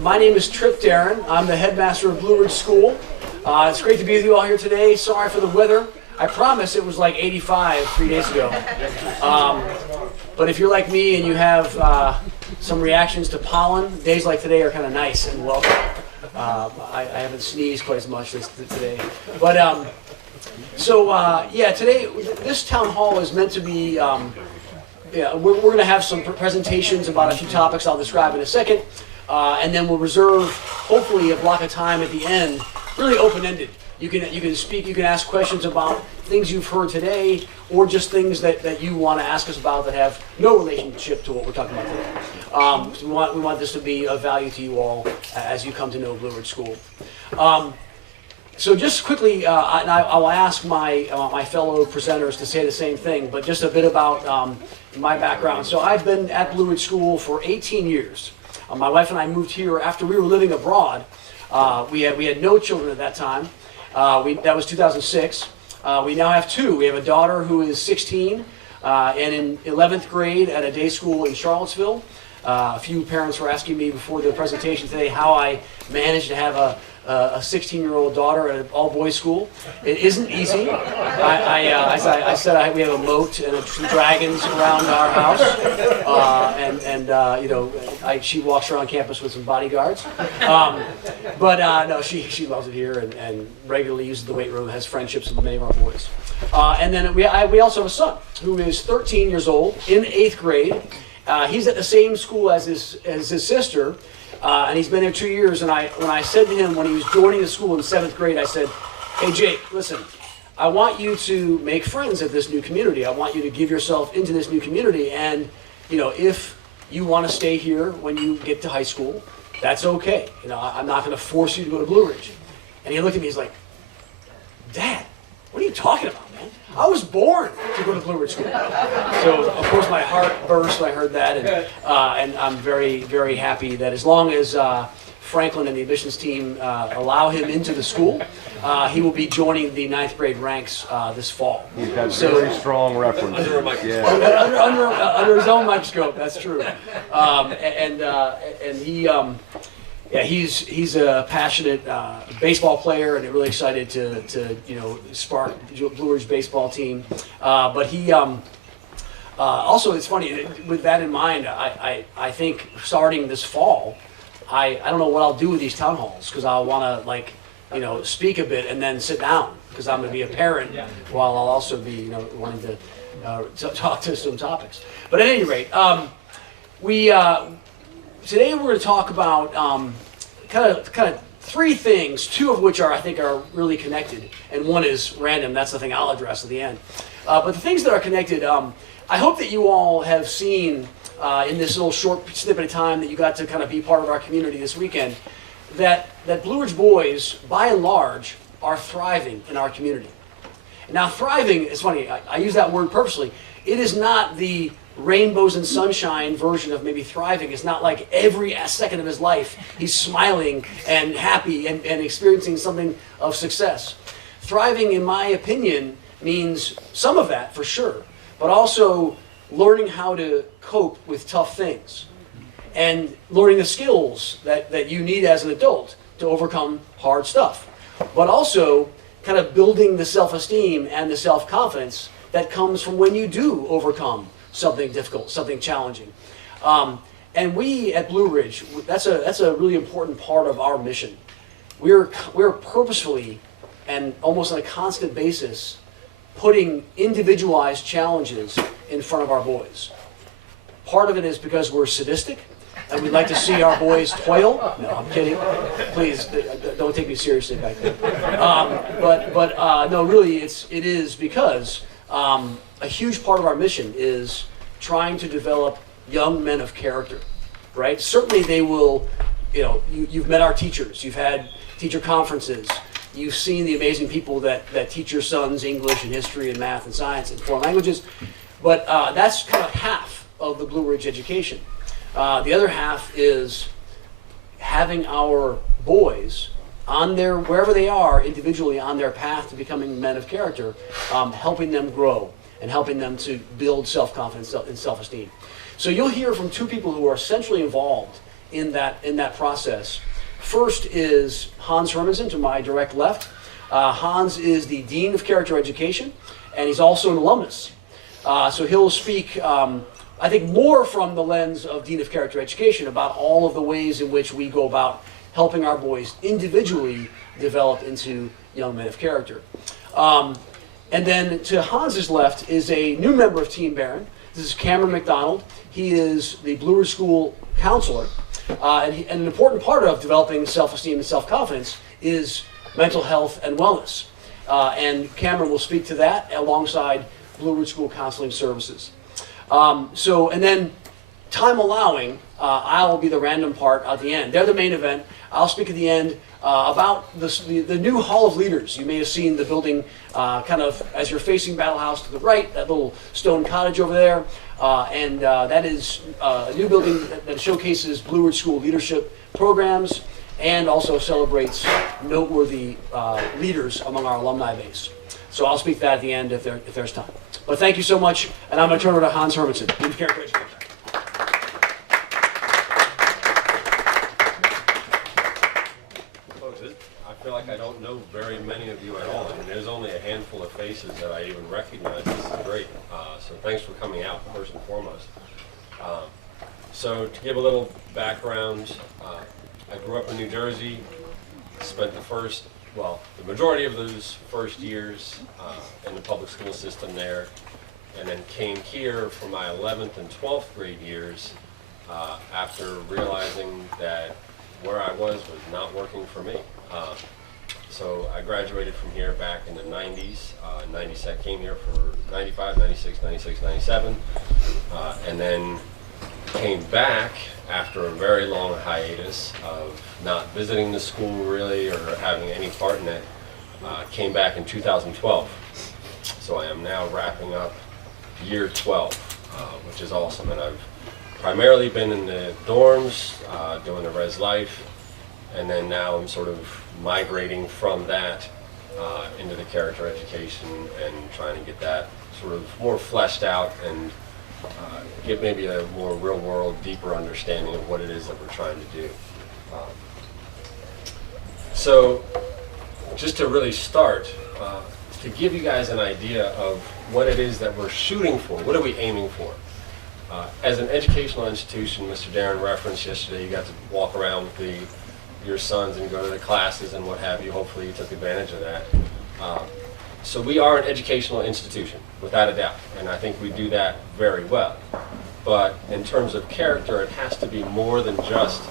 My name is Trip Darren. I'm the headmaster of Blue Ridge School. It's great to be with you all here today. Sorry for the weather. I promise it was like 85 3 days ago. But if you're like me and you have some reactions to pollen, days like today are kind of nice and welcome. I haven't sneezed quite as much today. But yeah, today this town hall is meant to be, we're going to have some presentations about a few topics I'll describe in a second. And then we'll reserve, hopefully, a block of time at the end, really open-ended. You can speak, you can ask questions about things you've heard today, or just things that you want to ask us about that have no relationship to what we're talking about today. So we want this to be of value to you all as you come to know Blue Ridge School. So just quickly, and I'll ask my fellow presenters to say the same thing, but just a bit about my background. So I've been at Blue Ridge School for 18 years. My wife and I moved here after we were living abroad. We had no children at that time. That was 2006. We now have two. We have a daughter who is 16 and in 11th grade at a day school in Charlottesville. A few parents were asking me before the presentation today how I managed to have a 16-year-old daughter at an all-boys school. It isn't easy. As I said, we have a moat and some dragons around our house, she walks around campus with some bodyguards. No, she loves it here and regularly uses the weight room, has friendships with many of our boys. And then we also have a son who is 13 years old in 8th grade. He's at the same school as his sister. And he's been there 2 years, and when I said to him when he was joining the school in 7th grade, I said, "Hey Jake, listen, I want you to make friends at this new community. I want you to give yourself into this new community, and if you want to stay here when you get to high school, that's okay. I'm not going to force you to go to Blue Ridge." And he looked at me, he's like, "Dad, what are you talking about, man? I was born to go to Blue Ridge School." So, of course, my heart burst when I heard that, and I'm very, very happy that as long as Franklin and the admissions team allow him into the school, he will be joining the 9th grade ranks this fall. He's got very strong reference. Under a microscope. Yeah. Under his own microscope, that's true. Yeah, he's a passionate baseball player, and really excited to spark the Blue Ridge baseball team. But he also, it's funny, with that in mind, I think starting this fall, I don't know what I'll do with these town halls, because I'll want to speak a bit and then sit down, because I'm going to be a parent while I'll also be wanting to talk to some topics. But at any rate, today we're going to talk about kind of three things, two of which I think are really connected, and one is random. That's the thing I'll address at the end. But the things that are connected, I hope that you all have seen in this little short snippet of time that you got to kind of be part of our community this weekend, that Blue Ridge boys, by and large, are thriving in our community. Now, thriving, it's funny, I use that word purposely. It is not the rainbows and sunshine version of maybe thriving. It's not like every second of his life he's smiling and happy and experiencing something of success. Thriving, in my opinion, means some of that for sure, but also learning how to cope with tough things and learning the skills that you need as an adult to overcome hard stuff, but also kind of building the self-esteem and the self-confidence that comes from when you do overcome something difficult, something challenging. And we at Blue Ridge, that's a really important part of our mission. We're purposefully and almost on a constant basis putting individualized challenges in front of our boys. Part of it is because we're sadistic and we'd like to see our boys toil. No, I'm kidding. Please, don't take me seriously back there. No, really, it is because a huge part of our mission is trying to develop young men of character, right? Certainly they will, you've met our teachers, you've had teacher conferences, you've seen the amazing people that teach your sons English and history and math and science and foreign languages, but that's kind of half of the Blue Ridge education. The other half is having our boys on wherever they are individually on their path to becoming men of character, helping them grow and helping them to build self-confidence and self-esteem. So you'll hear from two people who are essentially involved in that process. First is Hans Hermansen to my direct left. Hans is the Dean of Character Education, and he's also an alumnus. So he'll speak, I think, more from the lens of Dean of Character Education about all of the ways in which we go about helping our boys individually develop into young men of character. And then to Hans's left is a new member of Team Barron. This is Cameron McDonald. He is the Blue Ridge School counselor. And an important part of developing self-esteem and self-confidence is mental health and wellness. And Cameron will speak to that alongside Blue Ridge School Counseling Services. And then, time allowing, I'll be the random part at the end. They're the main event. I'll speak at the end about the new Hall of Leaders. You may have seen the building kind of as you're facing Battle House to the right, that little stone cottage over there. That is a new building that showcases Blue Ridge School leadership programs and also celebrates noteworthy leaders among our alumni base. So I'll speak to that at the end if there's time. But thank you so much, and I'm going to turn it over to Hans Hermansen, Dean of Character Education. Folks, I feel like I don't know very many of you at all. I mean, there's only a handful of faces that I even recognize. This is great. So thanks for coming out, first and foremost. So to give a little background, I grew up in New Jersey, spent the majority of those first years in the public school system there, and then came here for my 11th and 12th grade years after realizing that where I was not working for me. So I graduated from here back in the 90s. 97, came here for 95, 96, 96, 97, and then came back after a very long hiatus of not visiting the school really or having any part in it. Came back in 2012. So I am now wrapping up year 12, which is awesome. And I've primarily been in the dorms, doing the res life, and then now I'm sort of migrating from that into the character education and trying to get that sort of more fleshed out and get maybe a more real world, deeper understanding of what it is that we're trying to do. So just to really start, to give you guys an idea of what it is that we're shooting for, what are we aiming for? As an educational institution, Mr. Darren referenced yesterday, you got to walk around with your sons and go to the classes and what have you. Hopefully you took advantage of that. So we are an educational institution, without a doubt, and I think we do that very well. But in terms of character, it has to be more than just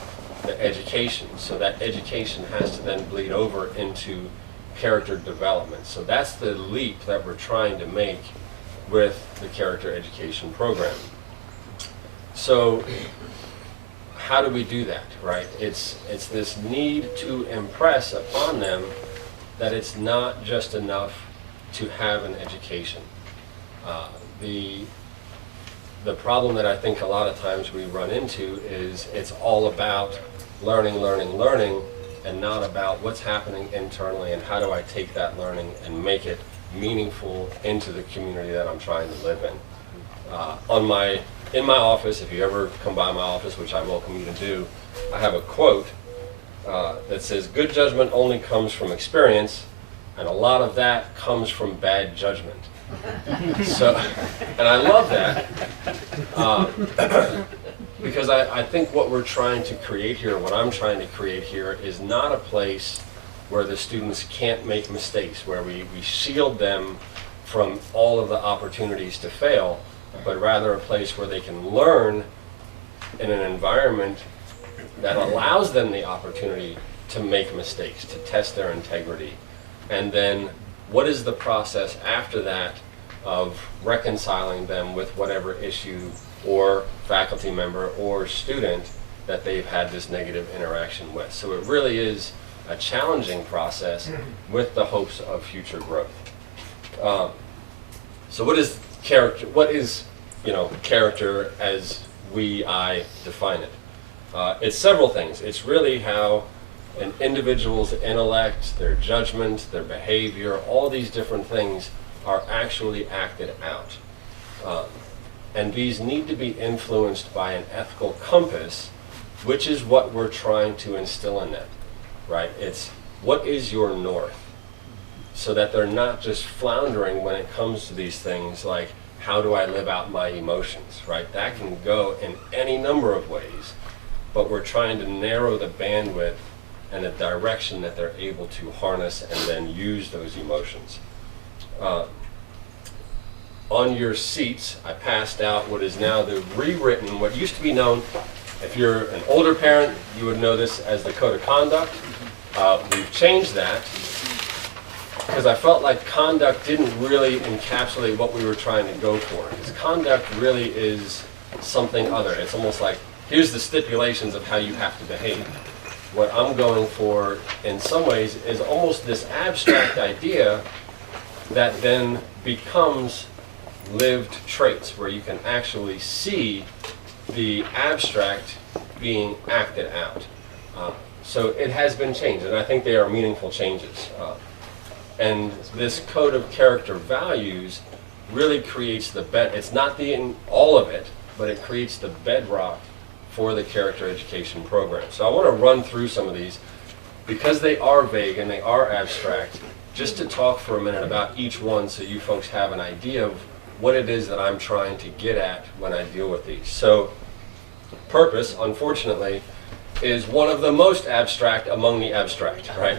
the education. So that education has to then bleed over into character development. So that's the leap that we're trying to make with the character education program. So how do we do that, right? It's this need to impress upon them that it's not just enough to have an education. The problem that I think a lot of times we run into is it's all about learning, and not about what's happening internally and how do I take that learning and make it meaningful into the community that I'm trying to live in. In my office, if you ever come by my office, which I welcome you to do, I have a quote that says, "Good judgment only comes from experience, and a lot of that comes from bad judgment." So, and I love that because I think what we're trying to create here, what I'm trying to create here, is not a place where the students can't make mistakes, where we shield them from all of the opportunities to fail, but rather a place where they can learn in an environment that allows them the opportunity to make mistakes, to test their integrity. And then what is the process after that of reconciling them with whatever issue or faculty member or student that they've had this negative interaction with. So it really is a challenging process with the hopes of future growth. So what is character? What is, character as I define it? It's several things. It's really how an individual's intellect, their judgment, their behavior, all these different things are actually acted out. And these need to be influenced by an ethical compass which is what we're trying to instill in them, right? It's what is your north, so that they're not just floundering when it comes to these things like, how do I live out my emotions, right? That can go in any number of ways, but we're trying to narrow the bandwidth and the direction that they're able to harness and then use those emotions. On your seats, I passed out what is now the rewritten, what used to be known, if you're an older parent, you would know this as the Code of Conduct. We've changed that because I felt like conduct didn't really encapsulate what we were trying to go for. Because conduct really is something other. It's almost like, here's the stipulations of how you have to behave. What I'm going for, in some ways, is almost this abstract idea that then becomes lived traits, where you can actually see the abstract being acted out. So it has been changed, and I think they are meaningful changes. And this code of character values really creates the it's not all of it, but it creates the bedrock for the character education program. So I want to run through some of these because they are vague and they are abstract, just to talk for a minute about each one so you folks have an idea of what it is that I'm trying to get at when I deal with these. So purpose, unfortunately, is one of the most abstract among the abstract, right?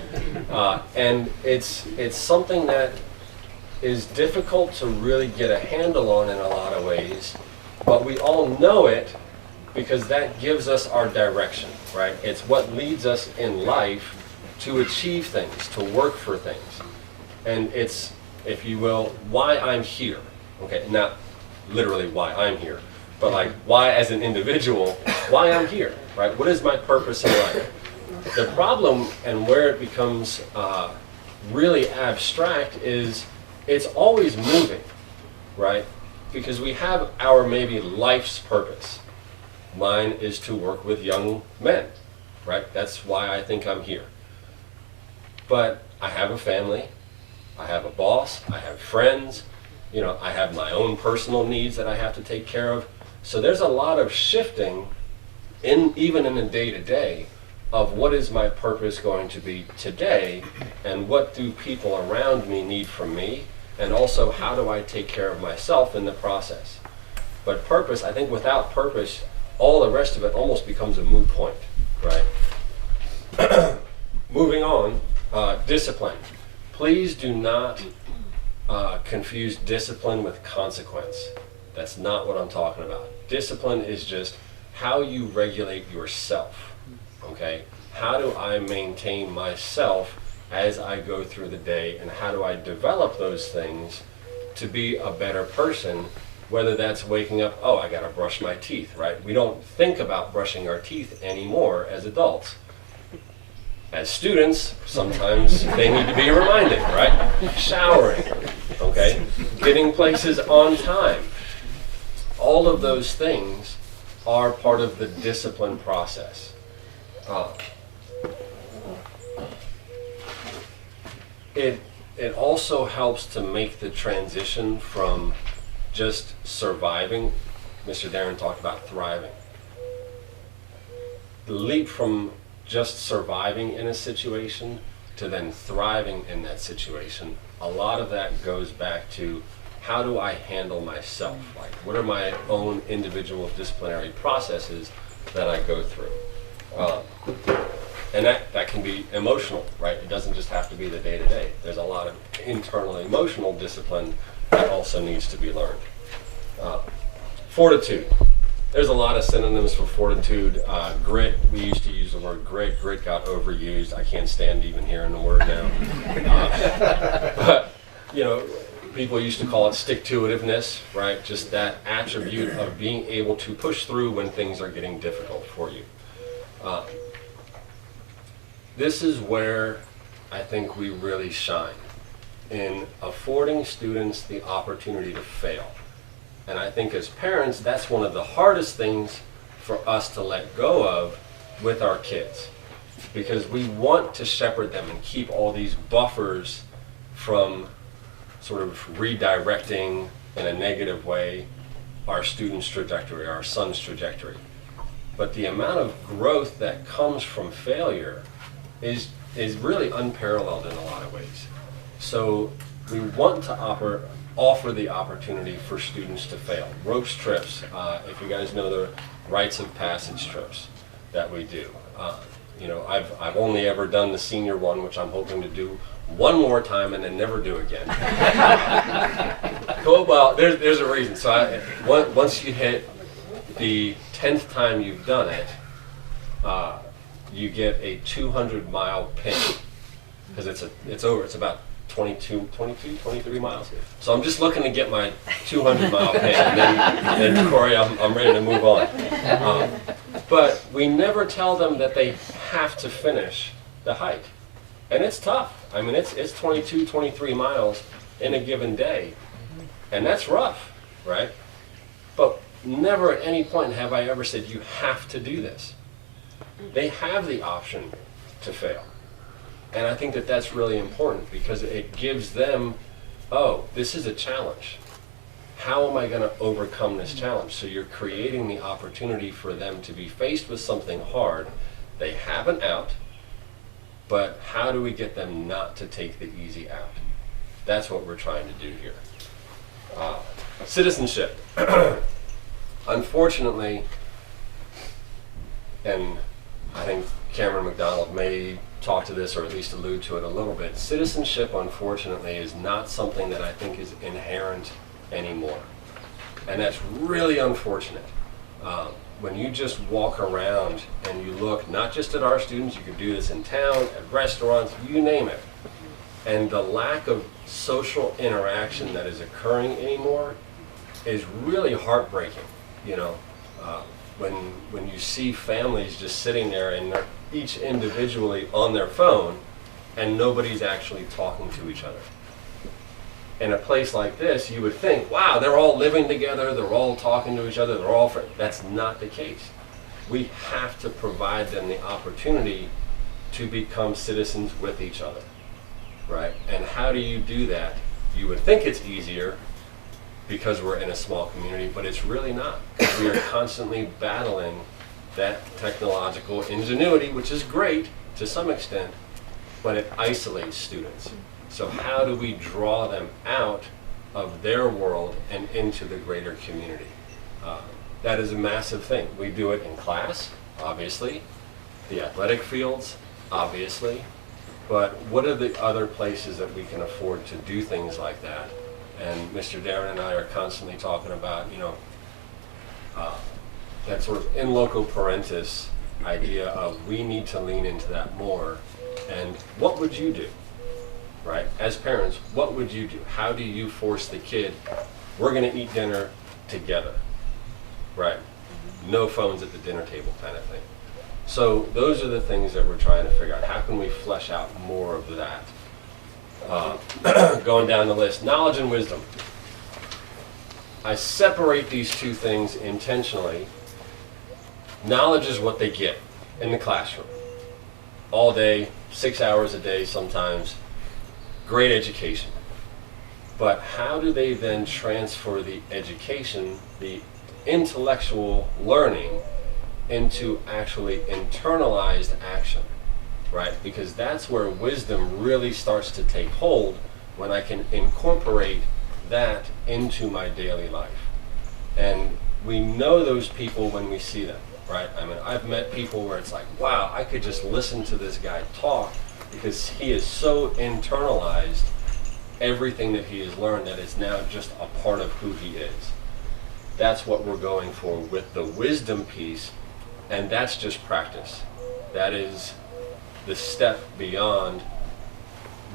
And it's something that is difficult to really get a handle on in a lot of ways, but we all know it because that gives us our direction, right? It's what leads us in life to achieve things, to work for things. And it's, if you will, why I'm here. Okay, not literally why I'm here, but like why as an individual, why I'm here, right? What is my purpose in life? The problem and where it becomes really abstract is it's always moving, right? Because we have our maybe life's purpose. Mine is to work with young men, right? That's why I think I'm here. But I have a family, I have a boss, I have friends, you know, I have my own personal needs that I have to take care of. So there's a lot of shifting even in the day-to-day of what is my purpose going to be today, and what do people around me need from me, and also how do I take care of myself in the process. But purpose, I think without purpose, all the rest of it almost becomes a moot point, right? Moving on, discipline. Please do not confuse discipline with consequence. That's not what I'm talking about. Discipline is just how you regulate yourself, okay? How do I maintain myself as I go through the day, and how do I develop those things to be a better person, whether that's waking up, oh, I gotta brush my teeth, right? We don't think about brushing our teeth anymore as adults. As students, sometimes they need to be reminded, right? Showering, okay? Getting places on time. All of those things are part of the discipline process. It also helps to make the transition from just surviving. Mr. Darren talked about thriving. The leap from just surviving in a situation to then thriving in that situation, a lot of that goes back to how do I handle myself? Like, what are my own individual disciplinary processes that I go through? And that can be emotional, right? It doesn't just have to be the day-to-day. There's a lot of internal emotional discipline that also needs to be learned. Fortitude. There's a lot of synonyms for fortitude. Grit, we used to use the word grit. Grit got overused. I can't stand even hearing the word now. But, you know, people used to call it stick-to-itiveness, right? Just that attribute of being able to push through when things are getting difficult for you. This is where I think we really shine, in affording students the opportunity to fail. And I think as parents, that's one of the hardest things for us to let go of with our kids, because we want to shepherd them and keep all these buffers from sort of redirecting in a negative way our student's trajectory, our son's trajectory. but the amount of growth that comes from failure is really unparalleled in a lot of ways. So we want to offer the opportunity for students to fail. Ropes trips, if you guys know the rites of passage trips that we do. You know, I've only ever done the senior one, which I'm hoping to do one more time and then never do again. Well, there's a reason. So once you hit the 10th time you've done it, you get a 200-mile pin, because it's about 23 miles. So I'm just looking to get my 200-mile pin, and then Corey, I'm ready to move on. But we never tell them that they have to finish the hike. And it's tough. I mean, it's 22, 23 miles in a given day. And that's rough, right? But never at any point have I ever said, you have to do this. They have the option to fail. And I think that that's really important, because it gives them, oh, this is a challenge. How am I going to overcome this challenge? So you're creating the opportunity for them to be faced with something hard. They have an out, but how do we get them not to take the easy out? That's what we're trying to do here. Citizenship. Unfortunately, and I think Cameron McDonald may talk to this, or at least allude to it a little bit, citizenship, unfortunately, is not something that I think is inherent anymore. And that's really unfortunate. When you just walk around and you look, not just at our students, you can do this in town, at restaurants, you name it. And the lack of social interaction that is occurring anymore is really heartbreaking. You know, when you see families just sitting there and they're each individually on their phone and nobody's actually talking to each other. In a place like this, you would think, wow, they're all living together, they're all talking to each other, they're all friends. That's not the case. We have to provide them the opportunity to become citizens with each other, right? And how do you do that? You would think it's easier because we're in a small community, but it's really not. We are constantly battling that technological ingenuity, which is great to some extent, but it isolates students. So how do we draw them out of their world and into the greater community? That is a massive thing. We do it in class, obviously, the athletic fields, obviously, but what are the other places that we can afford to do things like that? And Mr. Darren and I are constantly talking about, you know, that sort of in loco parentis idea of we need to lean into that more. And what would you do, right? As parents, what would you do? How do you force the kid, we're going to eat dinner together, right? No phones at the dinner table kind of thing. So those are the things that we're trying to figure out. How can we flesh out more of that? Going down the list, knowledge and wisdom. I separate these two things intentionally. Knowledge is what they get in the classroom. All day, 6 hours a day sometimes. Great education. But how do they then transfer the education, the intellectual learning, into actually internalized action, right? Because that's where wisdom really starts to take hold, when I can incorporate that into my daily life. And we know those people when we see them, right? I mean, I've met people where it's like, wow, I could just listen to this guy talk because he is so internalized everything that he has learned that it's now just a part of who he is. That's what we're going for with the wisdom piece, and that's just practice. That is the step beyond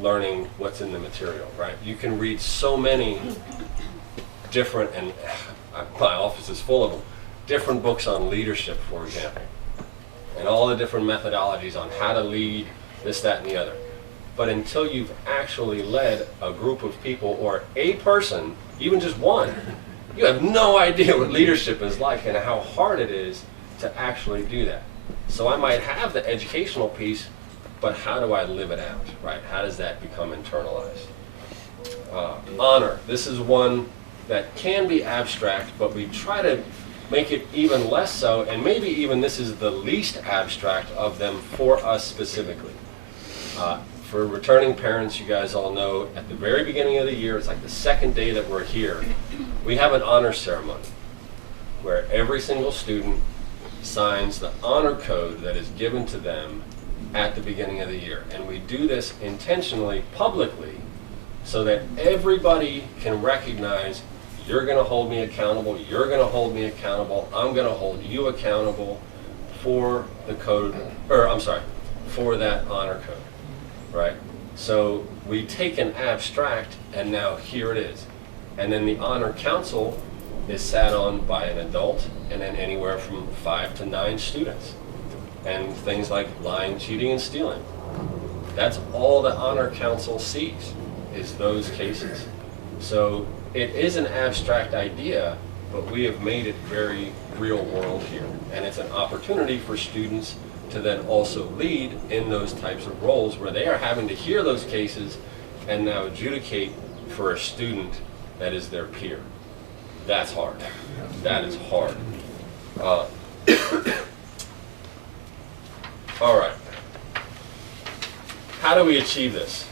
learning what's in the material, right? You can read so many different, and my office is full of them, different books on leadership, for example, and all the different methodologies on how to lead, this, that, and the other. But until you've actually led a group of people or a person, even just one, you have no idea what leadership is like and how hard it is to actually do that. So I might have the educational piece, but how do I live it out, right? How does that become internalized? Honor. This is one that can be abstract, but we try to make it even less so, and maybe even this is the least abstract of them for us specifically. For returning parents, you guys all know, at the very beginning of the year, it's like the second day that we're here, we have an honor ceremony where every single student signs the honor code that is given to them at the beginning of the year. And we do this intentionally, publicly, so that everybody can recognize, you're going to hold me accountable, you're going to hold me accountable, I'm going to hold you accountable for the code, or I'm sorry, for that honor code, right? So we take an abstract, and now here it is. And then the honor council is sat on by an adult, and then anywhere from 5 to 9 students. And things like lying, cheating, and stealing. That's all the honor council sees, is those cases. So it is an abstract idea, but we have made it very real world here. And it's an opportunity for students to then also lead in those types of roles where they are having to hear those cases and now adjudicate for a student that is their peer. That's hard. That is hard. All right. How do we achieve this?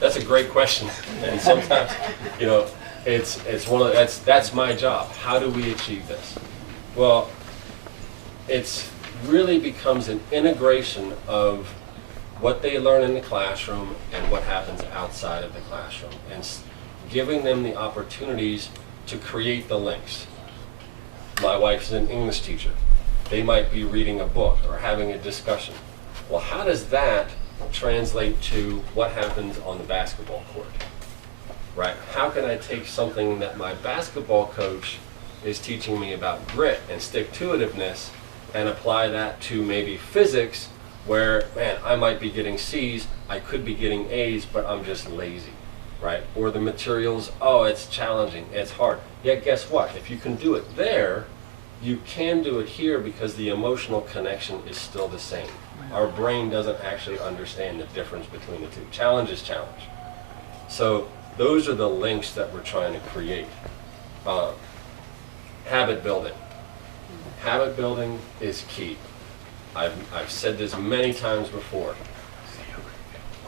That's a great question, and sometimes, you know, it's one of that's my job. How do we achieve this? Well, it's really becomes an integration of what they learn in the classroom and what happens outside of the classroom, and giving them the opportunities to create the links. My wife's an English teacher. They might be reading a book or having a discussion. Well, how does that translate to what happens on the basketball court, right? How can I take something that my basketball coach is teaching me about grit and stick-to-itiveness and apply that to maybe physics, where, man, I might be getting C's, I could be getting A's, but I'm just lazy, right? Or the materials, oh, it's challenging, it's hard. Yet guess what? If you can do it there, you can do it here, because the emotional connection is still the same. Our brain doesn't actually understand the difference between the two. Challenge is challenge. So those are the links that we're trying to create. Habit building. Habit building is key. I've said this many times before.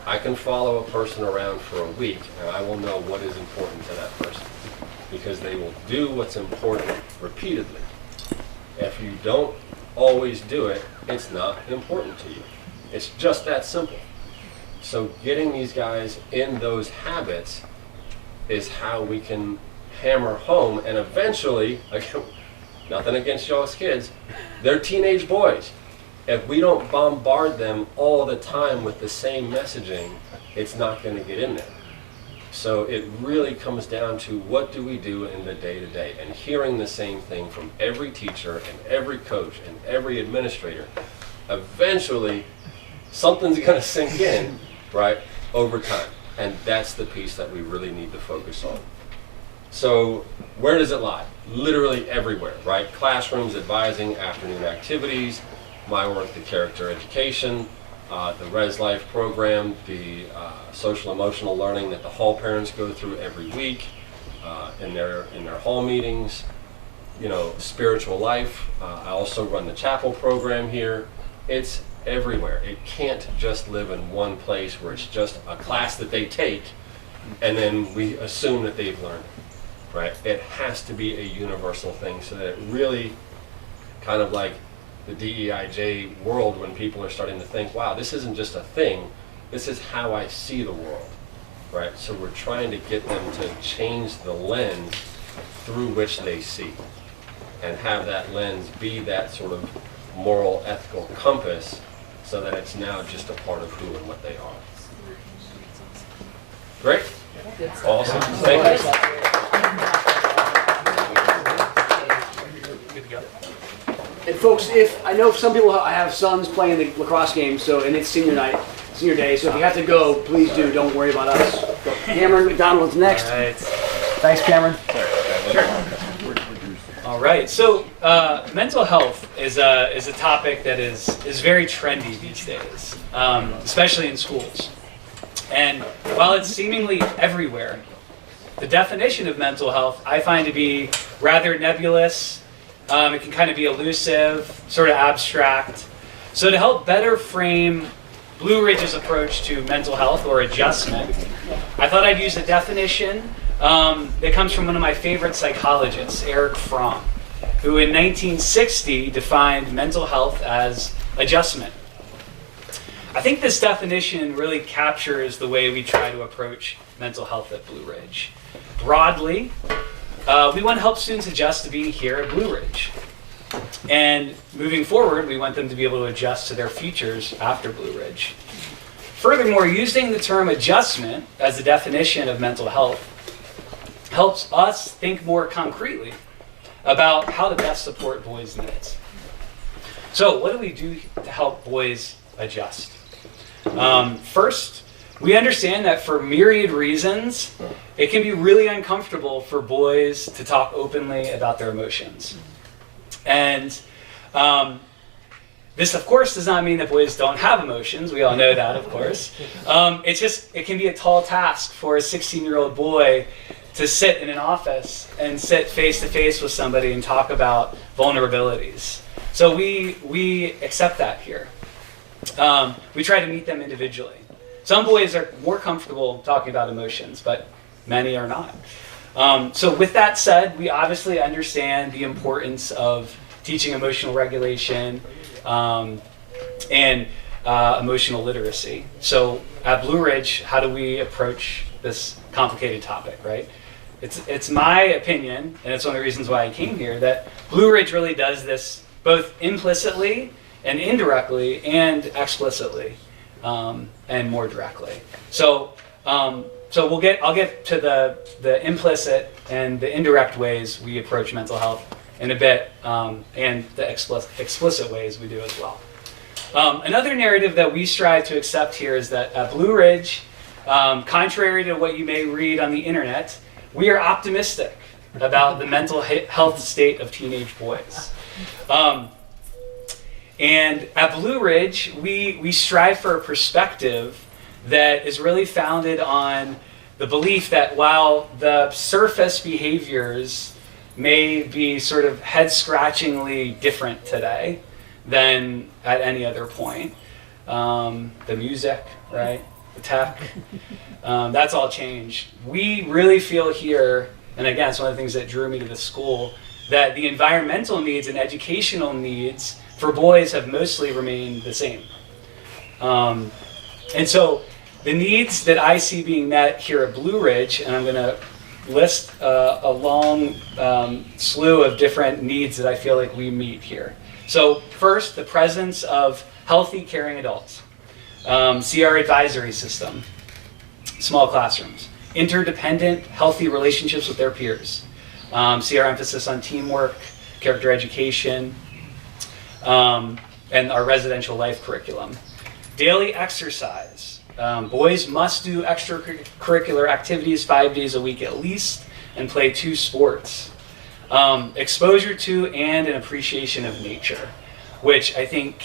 I can follow a person around for a week, and I will know what is important to that person, because they will do what's important repeatedly. If you don't always do it, it's not important to you. It's just that simple. So getting these guys in those habits is how we can hammer home, and eventually, again, nothing against y'all's kids, they're teenage boys. If we don't bombard them all the time with the same messaging, it's not going to get in there. So it really comes down to, what do we do in the day-to-day? And hearing the same thing from every teacher and every coach and every administrator, eventually something's going to sink in, right, over time. And that's the piece that we really need to focus on. So where does it lie? Literally everywhere, right? Classrooms, advising, afternoon activities, my work, the character education, the Res Life program, the social emotional learning that the hall parents go through every week in their hall meetings, you know, spiritual life. I also run the chapel program here. It's everywhere. It can't just live in one place where it's just a class that they take and then we assume that they've learned it, right? It has to be a universal thing, so that it really kind of like the DEIJ world, when people are starting to think, wow, this isn't just a thing, this is how I see the world, right? So we're trying to get them to change the lens through which they see, and have that lens be that sort of moral, ethical compass, so that it's now just a part of who and what they are. Great. Awesome. Thank you. And folks, if I know some people have sons playing the lacrosse game, so, and it's senior night, senior day, so if you have to go, please do. Don't worry about us. Cameron McDonald's next. All right. Thanks, Cameron. Sure. All right. So mental health is a topic that is very trendy these days, especially in schools. And while it's seemingly everywhere, the definition of mental health I find to be rather nebulous. It can kind of be elusive, sort of abstract. So to help better frame Blue Ridge's approach to mental health or adjustment, I thought I'd use a definition that comes from one of my favorite psychologists, Erich Fromm, who in 1960 defined mental health as adjustment. I think this definition really captures the way we try to approach mental health at Blue Ridge. Broadly, we want to help students adjust to being here at Blue Ridge. And moving forward, we want them to be able to adjust to their futures after Blue Ridge. Furthermore, using the term adjustment as the definition of mental health helps us think more concretely about how to best support boys' needs. So what do we do to help boys adjust? First, we understand that for myriad reasons, it can be really uncomfortable for boys to talk openly about their emotions. And this, of course, does not mean that boys don't have emotions. We all know that, of course. It can be a tall task for a 16-year-old boy to sit in an office and sit face-to-face with somebody and talk about vulnerabilities. So we accept that here. We try to meet them individually. Some boys are more comfortable talking about emotions, but many are not. So with that said, we obviously understand the importance of teaching emotional regulation and emotional literacy. So at Blue Ridge, how do we approach this complicated topic, right? It's my opinion, and it's one of the reasons why I came here, that Blue Ridge really does this both implicitly and indirectly and explicitly, and more directly. So I'll get to the implicit and the indirect ways we approach mental health in a bit, and the explicit ways we do as well. Another narrative that we strive to accept here is that at Blue Ridge, contrary to what you may read on the internet, we are optimistic about the mental health state of teenage boys. And at Blue Ridge, we strive for a perspective that is really founded on the belief that while the surface behaviors may be sort of head-scratchingly different today than at any other point, the music, right, the tech, that's all changed. We really feel here, and again, it's one of the things that drew me to the school, that the environmental needs and educational needs for boys have mostly remained the same. And so the needs that I see being met here at Blue Ridge, and I'm going to list a long slew of different needs that I feel like we meet here. So first, the presence of healthy, caring adults. See our advisory system, small classrooms. Interdependent, healthy relationships with their peers. See our emphasis on teamwork, character education, and our residential life curriculum. Daily exercise. Boys must do extracurricular activities 5 days a week at least and play 2 sports. Exposure to and an appreciation of nature, which I think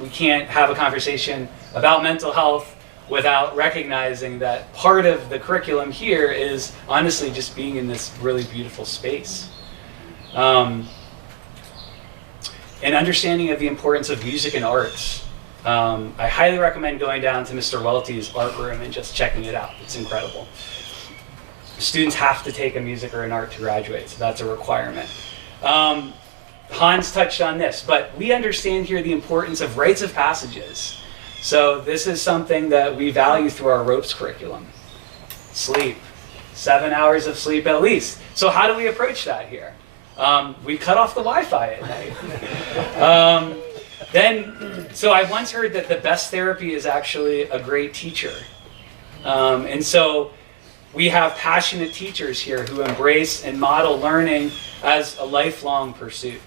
we can't have a conversation about mental health without recognizing that part of the curriculum here is honestly just being in this really beautiful space. An understanding of the importance of music and arts. I highly recommend going down to Mr. Welty's art room and just checking it out. It's incredible. Students have to take a music or an art to graduate, so that's a requirement. Hans touched on this, but we understand here the importance of rites of passages. So this is something that we value through our ropes curriculum. Sleep, 7 hours of sleep at least. So how do we approach that here? We cut off the Wi-Fi at night. So I once heard that the best therapy is actually a great teacher. And so we have passionate teachers here who embrace and model learning as a lifelong pursuit.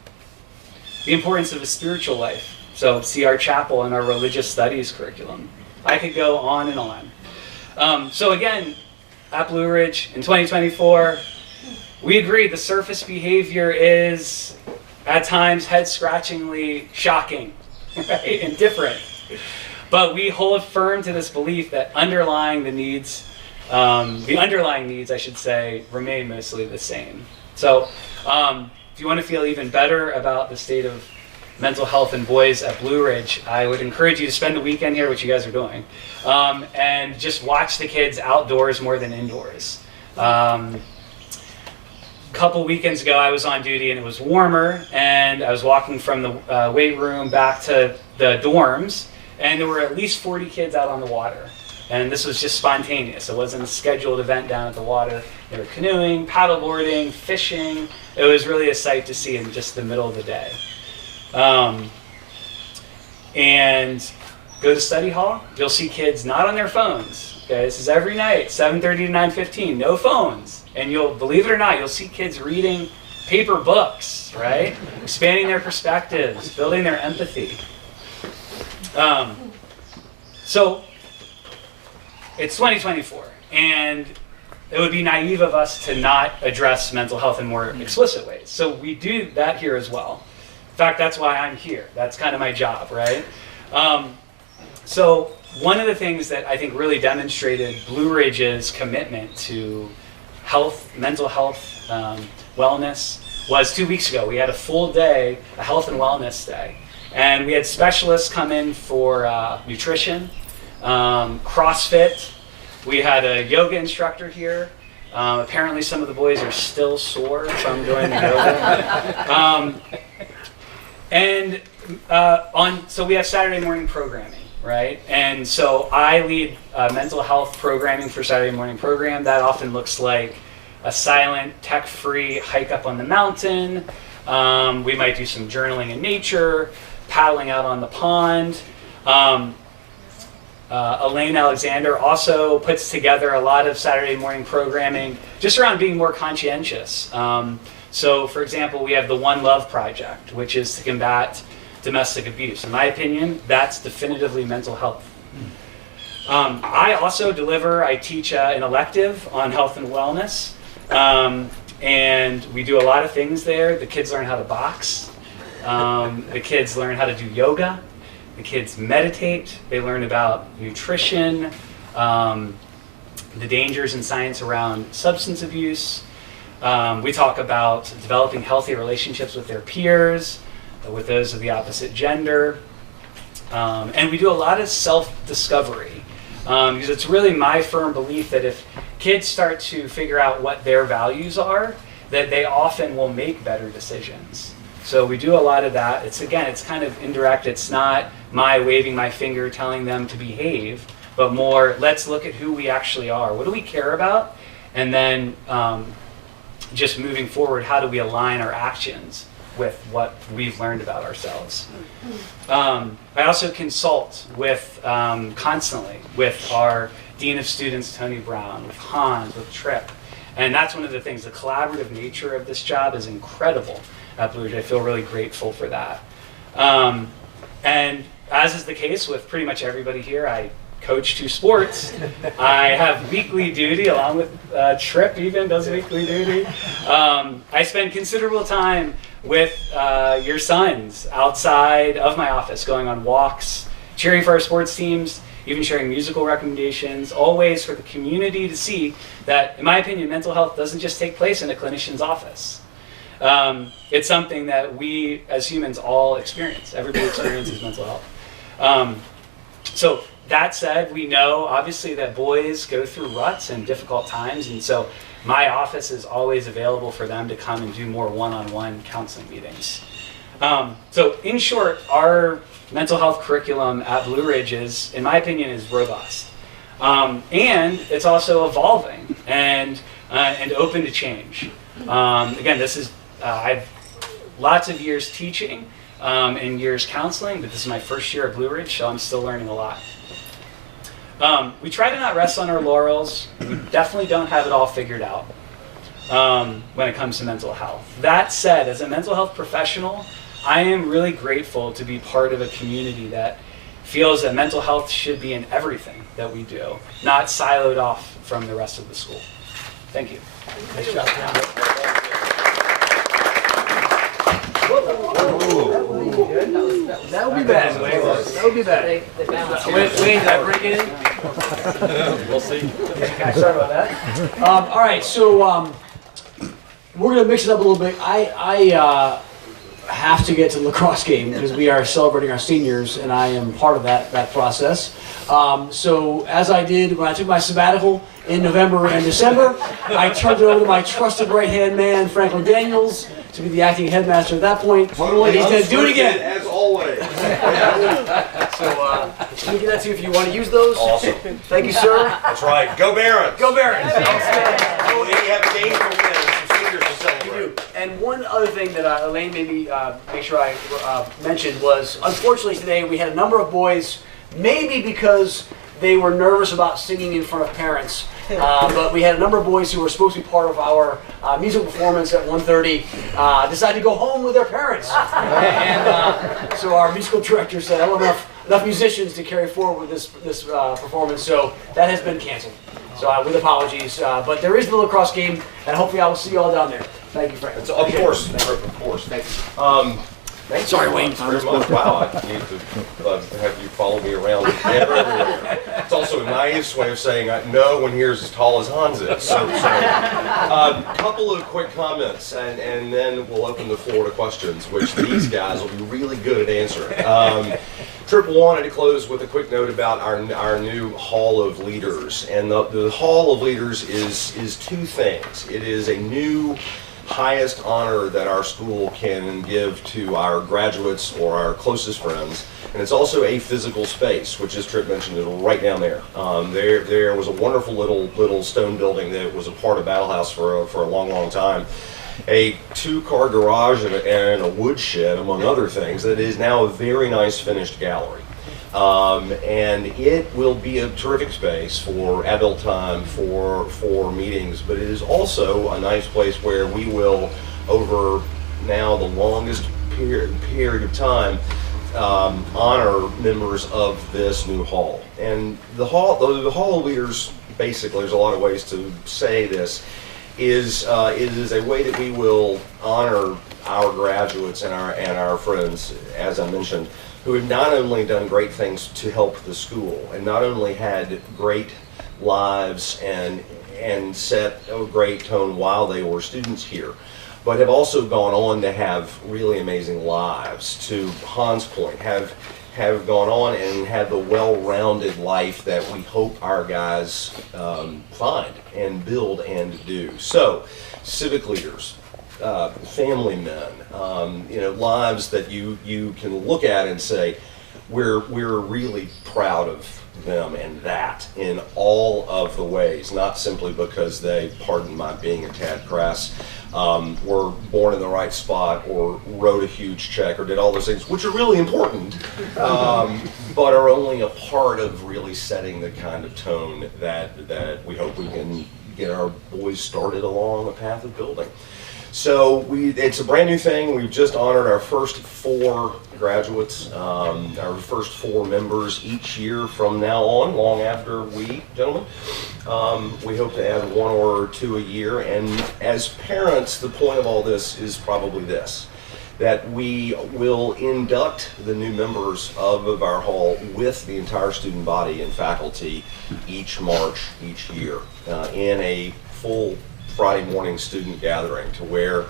The importance of a spiritual life. So see our chapel and our religious studies curriculum. I could go on and on. So again, at Blue Ridge in 2024, we agree the surface behavior is at times head-scratchingly shocking, right, and different. But we hold firm to this belief that underlying the needs the underlying needs, I should say, remain mostly the same. So if you want to feel even better about the state of mental health in boys at Blue Ridge, I would encourage you to spend a weekend here, which you guys are doing, and just watch the kids outdoors more than indoors. A couple weekends ago, I was on duty and it was warmer, and I was walking from the weight room back to the dorms, and there were at least 40 kids out on the water. And this was just spontaneous. It wasn't a scheduled event down at the water. They were canoeing, paddleboarding, fishing. It was really a sight to see in just the middle of the day. And go to study hall, you'll see kids not on their phones. Okay, this is every night, 7:30 to 9:15, no phones. And you'll, believe it or not, you'll see kids reading paper books, right? Expanding their perspectives, building their empathy. So it's 2024, and it would be naive of us to not address mental health in more explicit ways. So we do that here as well. In fact, that's why I'm here. That's kind of my job, right? So one of the things that I think really demonstrated Blue Ridge's commitment to health, mental health, wellness, was 2 weeks ago. We had a full day, a health and wellness day. And we had specialists come in for nutrition, CrossFit. We had a yoga instructor here. Apparently some of the boys are still sore from doing the yoga. So we have Saturday morning programming, right? And so I lead mental health programming for Saturday morning program. That often looks like a silent, tech-free hike up on the mountain. We might do some journaling in nature, paddling out on the pond. Elaine Alexander also puts together a lot of Saturday morning programming just around being more conscientious. So, for example, we have the One Love Project, which is to combat domestic abuse. In my opinion, that's definitively mental health. I also I teach an elective on health and wellness, and we do a lot of things there. The kids learn how to box. The kids learn how to do yoga. The kids meditate. They learn about nutrition, the dangers and science around substance abuse. We talk about developing healthy relationships with their peers, with those of the opposite gender. And we do a lot of self-discovery. Because it's really my firm belief that if kids start to figure out what their values are, that they often will make better decisions. So we do a lot of that. It's kind of indirect. It's not my waving my finger telling them to behave, but more, let's look at who we actually are. What do we care about? And then just moving forward, how do we align our actions with what we've learned about ourselves? I also consult with constantly with our Dean of Students, Tony Brown, with Hans, with Tripp. And that's one of the things, the collaborative nature of this job is incredible at Blue Ridge. I feel really grateful for that. And as is the case with pretty much everybody here, I coach 2 sports. I have weekly duty, along with Tripp even does weekly duty. I spend considerable time with your sons outside of my office, going on walks, cheering for our sports teams, even sharing musical recommendations, always for the community to see that, in my opinion, mental health doesn't just take place in a clinician's office. It's something that we as humans all experience. Everybody experiences mental health. So that said, we know obviously that boys go through ruts and difficult times, and so my office is always available for them to come and do more one-on-one counseling meetings. So in short, our mental health curriculum at Blue Ridge is, in my opinion, is robust. And it's also evolving and open to change. Again, this is, I've lots of years teaching and years counseling, but this is my first year at Blue Ridge, so I'm still learning a lot. We try to not rest on our laurels. We definitely don't have it all figured out when it comes to mental health. That said, as a mental health professional, I am really grateful to be part of a community that feels that mental health should be in everything that we do, not siloed off from the rest of the school. Thank you. Nice job. Ooh. Good. That would be bad. That would be bad. Wait, did I break it in? We'll see. Okay, sorry about that. All right, so we're gonna mix it up a little bit. I have to get to the lacrosse game because we are celebrating our seniors, and I am part of that process. So as I did when I took my sabbatical in November and December, I turned it over to my trusted right-hand man, Franklin Daniels, to be the acting headmaster at that point. Totally And he's going to do it again. As always. So let me get that to you if you want to use those. Awesome. Thank you, sir. That's right. Go Barons. Go Barons. Oh, and you have a game to win and some seniors to celebrate. And one other thing that Elaine made me make sure I mentioned was, unfortunately today we had a number of boys, maybe because they were nervous about singing in front of parents, but we had a number of boys who were supposed to be part of our musical performance at 1:30 decided to go home with their parents. And so our musical director said, I don't have enough musicians to carry forward with this performance, so that has been canceled. So with apologies, but there is the lacrosse game, and hopefully I will see you all down there. Thank you, Frank. Of course. Of course. Thanks. Sorry, Wayne. Very much. Wow, I need to have you follow me around everywhere. It's also a nice way of saying no one here is as tall as Hans is. So couple of quick comments, and then we'll open the floor to questions, which these guys will be really good at answering. Tripp wanted to close with a quick note about our new Hall of Leaders, and the Hall of Leaders is two things. It is a new highest honor that our school can give to our graduates or our closest friends, and it's also a physical space, which, as Tripp mentioned, is right down there. There was a wonderful little stone building that was a part of Battle House for a long time. A two-car garage and a woodshed, among other things, that is now a very nice finished gallery. And it will be a terrific space for adult time, for meetings, but it is also a nice place where we will, over now the longest period of time, honor members of this new hall. And the Hall of Leaders, basically, there's a lot of ways to say this, is a way that we will honor our graduates and our friends, as I mentioned, who have not only done great things to help the school and not only had great lives and set a great tone while they were students here, but have also gone on to have really amazing lives. To Hans' point, have gone on and had the well-rounded life that we hope our guys find and build and do. So, civic leaders, family men, lives that you can look at and say, we're really proud of them and that in all of the ways, not simply because they, pardon my being a tad crass, were born in the right spot or wrote a huge check or did all those things, which are really important, but are only a part of really setting the kind of tone that we hope we can get our boys started along a path of building. So it's a brand new thing. We've just honored our first 4 graduates, our first 4 members each year from now on, long after we, gentlemen. We hope to add 1 or 2 a year. And as parents, the point of all this is probably this, that we will induct the new members of our hall with the entire student body and faculty each March, each year, in a full Friday morning student gathering to where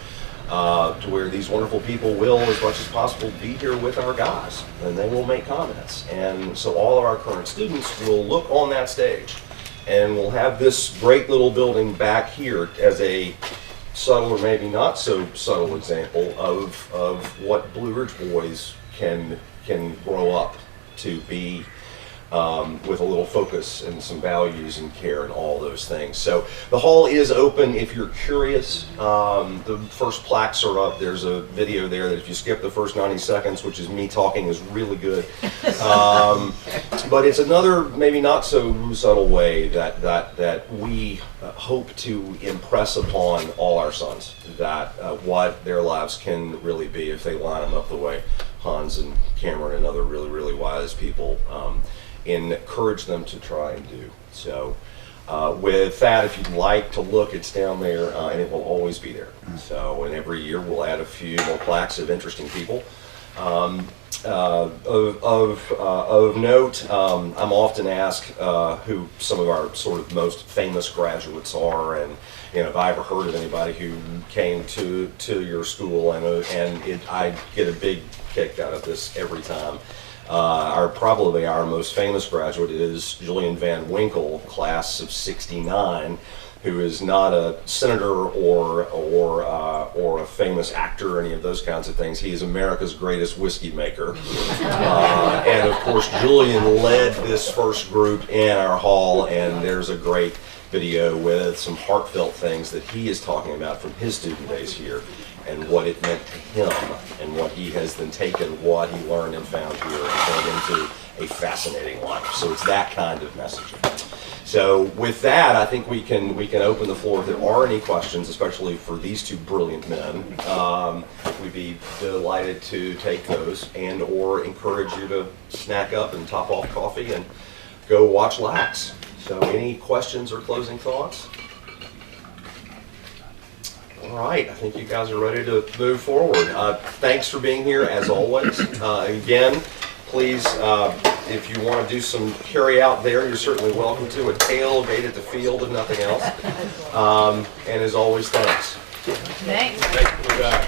these wonderful people will, as much as possible, be here with our guys, and they will make comments. And so all of our current students will look on that stage, and we'll have this great little building back here as a subtle or maybe not so subtle example of what Blue Ridge boys can grow up to be, with a little focus and some values and care and all those things. So the hall is open if you're curious. The first plaques are up. There's a video there that if you skip the first 90 seconds, which is me talking, is really good. But it's another maybe not so subtle way that we hope to impress upon all our sons that what their lives can really be if they line them up the way Hans and Cameron and other really, really wise people encourage them to try and do. So with that, if you'd like to look, it's down there, and it will always be there. So, and every year we'll add a few more plaques of interesting people Of note, I'm often asked who some of our sort of most famous graduates are, and have I ever heard of anybody who came to your school, I get a big kick out of this every time. Probably our most famous graduate is Julian Van Winkle, class of '69, who is not a senator or a famous actor or any of those kinds of things. He is America's greatest whiskey maker. And of course, Julian led this first group in our hall, and there's a great video with some heartfelt things that he is talking about from his student days here, and what it meant to him, and what he has then taken what he learned and found here and turned into a fascinating life. So it's that kind of messaging. So with that, I think we can open the floor if there are any questions, especially for these two brilliant men. We'd be delighted to take those, and or encourage you to snack up and top off coffee and go watch Lax. So any questions or closing thoughts? All right, I think you guys are ready to move forward. Thanks for being here, as always. Again, please, if you want to do some carry out there, you're certainly welcome to. A tailgate at the field, if nothing else. And as always, thanks. Thanks. Thank you for that.